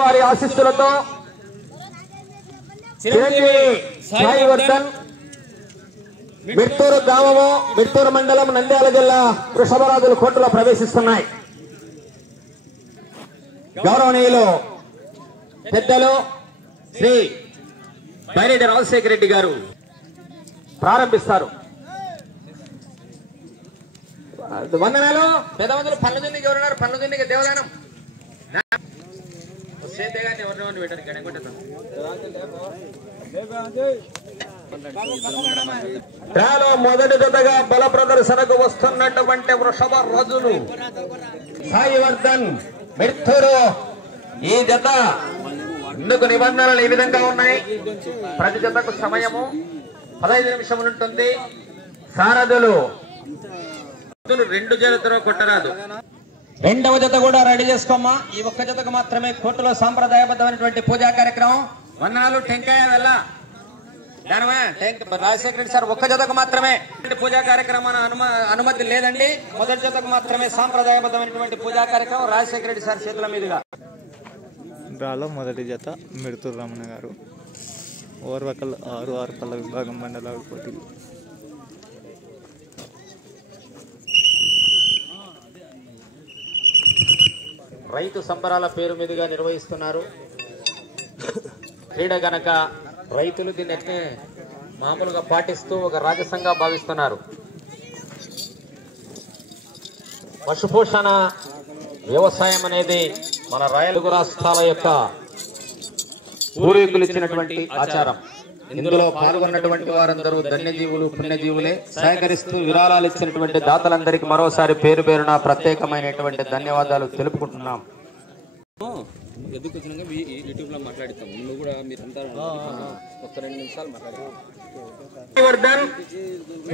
వారి ఆశీస్సులతో చిరంజీవి సాయివర్ధన్ మిర్తూరు గ్రామము మిర్తూరు మండలం నంద్యాల జిల్లా వృషభరాజుల కోర్టులో ప్రవేశిస్తున్నాయి. గౌరవనీయులు పెద్దలు శ్రీ బైరెడ్డి రాజశేఖర రెడ్డి గారు ప్రారంభిస్తారు. వందనాలు పెద్దమందులు పల్లెదునికి ఎవరున్నారు? పల్లెదునికి దేవదానం మొదటి జతగా బల ప్రదర్శనకు వస్తున్నటువంటి వృషభ రాజులు సాయివర్ధన్ మిర్తూరు. ఈ జత ఇందుకు నిబంధనలు ఈ విధంగా ఉన్నాయి. ప్రతి జతకు సమయము 15 నిమిషములు ఉంటుంది. సారథులు 2 జతలో కొట్టరాదు. రెండవ జత కూడా రెడీ చేసుకోమ్మా. ఈ ఒక్క జతకు మాత్రమే కోర్టులో సాంప్రదాయబద్ధమైనటువంటి పూజా కార్యక్రమం. వన్నాలు టెంకాయ వెళ్ళ రాజశేఖర రెడ్డి సార్ ఒక్క జతకు మాత్రమే పూజా కార్యక్రమం అనుమతి లేదండి. మొదటి జతకు మాత్రమే సాంప్రదాయబద్ధమైనటువంటి పూజా కార్యక్రమం రాజశేఖర రెడ్డి సార్ చేతుల మీదుగా. డ్రాలో మొదటి జత మిర్తూరు రమణ గారు. ఓర్వకల్ 6 పళ్ళ విభాగం మండలాల పోటీలు. రైతు సంబరాల పేరు మీదుగా నిర్వహిస్తున్నారు. క్రీడ గనక రైతులు దీన్ని మామూలుగా పాటిస్తూ ఒక రాజసంగా భావిస్తున్నారు. పశుపోషణ వ్యవసాయం అనేది మన రాయలుగు రాష్ట్రాల యొక్క పూర్వీకులు ఇచ్చినటువంటి ఆచారం. ఇందులో పాల్గొన్నటువంటి వారందరూ ధన్యజీవులు పుణ్యజీవులే. సహకరిస్తూ విరాళాలు ఇచ్చినటువంటి దాతలందరికీ మరోసారి పేరు పేరున ప్రత్యేకమైనటువంటి ధన్యవాదాలు తెలుపుకుంటున్నాం.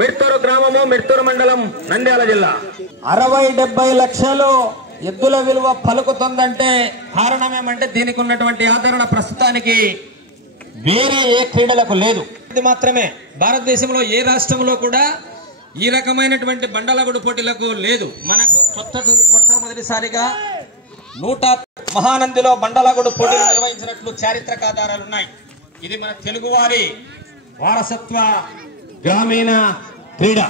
మిర్తూరు గ్రామము మిర్తూరు మండలం నంద్యాల జిల్లా. 60-70 లక్షలు ఎద్దుల విలువ పలుకుతుందంటే కారణం ఏమంటే దీనికి ఉన్నటువంటి ఆదరణ ప్రస్తుతానికి వేరే ఏ క్రీడలకు లేదు. ఇది మాత్రమే భారతదేశంలో ఏ రాష్ట్రంలో కూడా ఈ రకమైనటువంటి బండలగుడు పోటీలకు లేదు. మనకు మొట్టమొదటిసారిగా 100 మహానందిలో బండలగుడు పోటీలు నిర్వహించినట్లు చారిత్రక ఆధారాలు ఉన్నాయి. ఇది మన తెలుగువారి వారసత్వ గ్రామీణ క్రీడ.